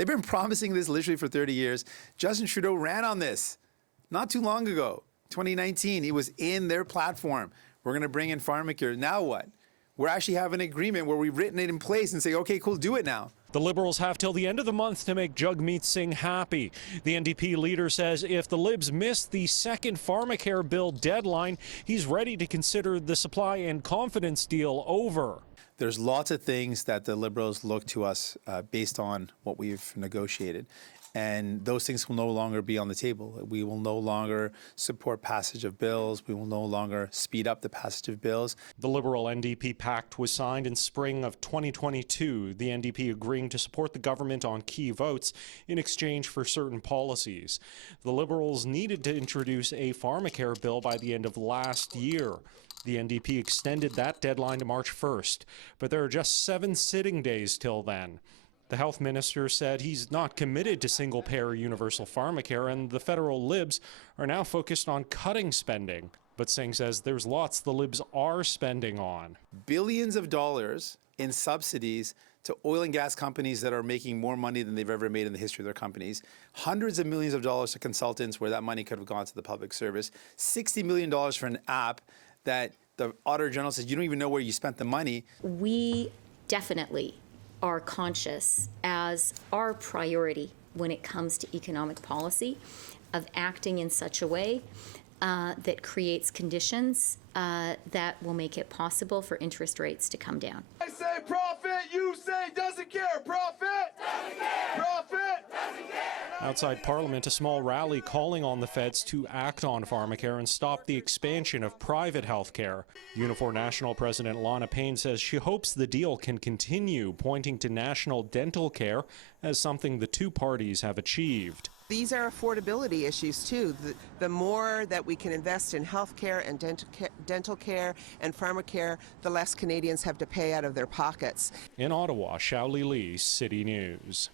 They've been promising this literally for 30 years. Justin Trudeau ran on this not too long ago, 2019. It was in their platform. We're going to bring in Pharmacare. Now what? We're actually having an agreement where we've written it in place and say, okay, cool, do it now. The Liberals have till the end of the month to make Jagmeet Singh happy. The NDP leader says if the Libs miss the second Pharmacare bill deadline, he's ready to consider the supply and confidence deal over. There's lots of things that the Liberals look to us based on what we've negotiated. And those things will no longer be on the table. We will no longer support passage of bills. We will no longer speed up the passage of bills. The Liberal NDP pact was signed in spring of 2022, the NDP agreeing to support the government on key votes in exchange for certain policies. The Liberals needed to introduce a Pharmacare bill by the end of last year. The NDP extended that deadline to March 1st, but there are just 7 sitting days till then. The health minister said he's not committed to single-payer universal pharmacare, and the federal Libs are now focused on cutting spending. But Singh says there's lots the Libs are spending on. Billions of dollars in subsidies to oil and gas companies that are making more money than they've ever made in the history of their companies. Hundreds of millions of dollars to consultants where that money could have gone to the public service. $60 million for an app that the Auditor General says you don't even know where you spent the money. We definitely are conscious as our priority when it comes to economic policy of acting in such a way that creates conditions that will make it possible for interest rates to come down. I say profit, you say doesn't care. Profit! Doesn't care! Profit! Doesn't care! Outside Parliament, a small rally calling on the feds to act on Pharmacare and stop the expansion of private health care. Unifor National President Lana Payne says she hopes the deal can continue, pointing to national dental care as something the two parties have achieved. These are affordability issues too. The more that we can invest in health care and dental care and pharmacare, the less Canadians have to pay out of their pockets. In Ottawa, Xiaoli Li, City News.